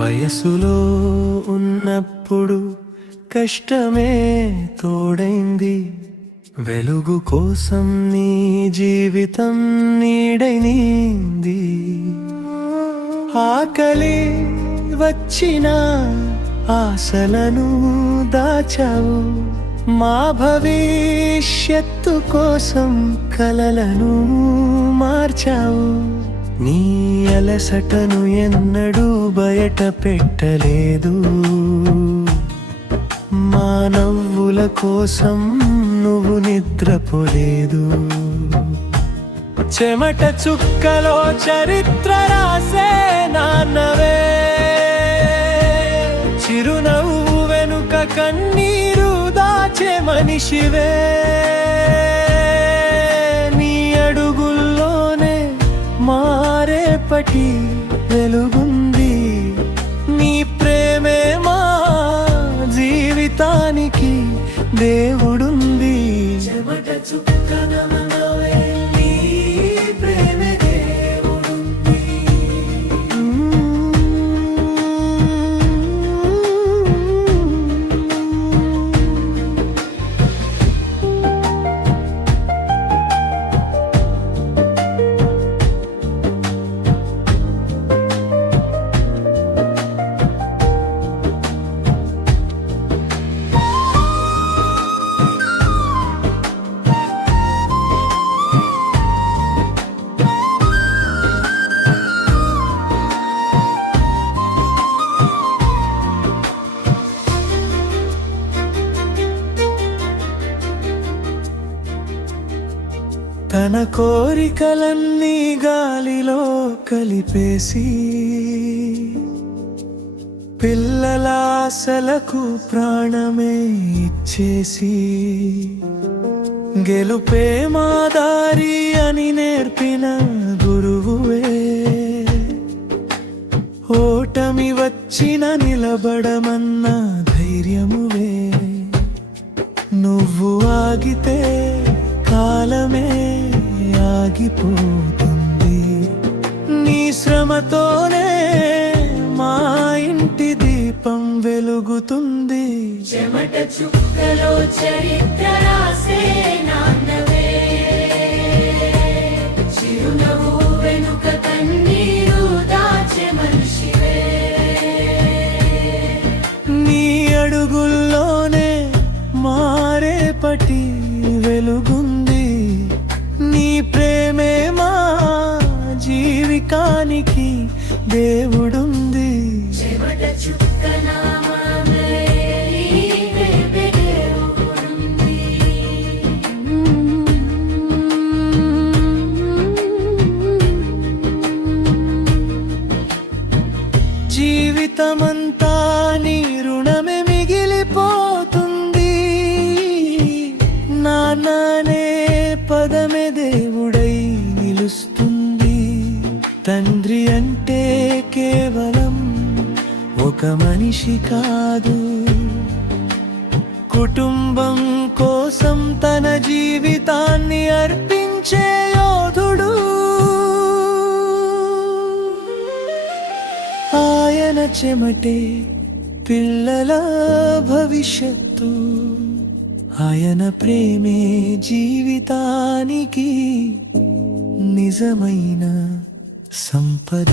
వయసులో ఉన్నప్పుడు కష్టమే తోడైంది, వెలుగు కోసం నీ జీవితం నీడైంది. ఆకలి వచ్చిన ఆశలను దాచావు, మా భవిష్యత్తు కోసం కలలను మార్చావు. నీ అలసటను ఎన్నడూ బయట పెట్టలేదు, మా నవ్వుల కోసం నువ్వు నిద్రపోలేదు. చెమట చుక్కలో చరిత్ర రాసే నాన్నవే, చిరునవ్వు వెనుక కన్నీరు దాచే మనిషివే. నీ అడుగుల్లోనే మారేపటి వెలుగుంది, నీ ప్రేమే మా జీవితానికి దేవుడుంది. చెమట చుక్కన మనవే నీ ప్రేమే దేవుడుంది. తన కోరికలన్నీ గాలిలో కలిపేసి, పిల్లల ఆశలకు ప్రాణమే ఇచ్చేసి, గెలుపే మా దారి అని నేర్పిన గురువువే, ఓటమి వచ్చిన నిలబడమన్న ధైర్యమువే. నువ్వు ఆగితే కాలమే ఆగిపోతుంది, నీ శ్రమతోనే మా ఇంటి దీపం వెలుగుతుంది. చెమట చుక్కలో చరిత్ర రాసే నాన్నవే, చిరునవ్వు వెనుక కన్నీరు దాచే మనిషివే. నీ అడుగుల్లోనే మారేపటి వెలుగుంది, నీ ప్రేమే మా జీవితానికి దేవుడుంది. చెమట చుక్కన మనవే నీ ప్రేమే దేవుడుంది. జీవితమంతా నీ రుణమే మిగిలిపోతుంది, నాన్ననే పదమే దేవుడై నిలుస్తుంది. తండ్రి అంటే కేవలం ఒక మనిషి కాదు, కుటుంబం కోసం తన జీవితాన్ని అర్పించే యోధుడు. ఆయన చెమటే పిల్లల భవిష్యత్తు, ఆయన ప్రేమే జీవితానికి నిజమైన సంపద.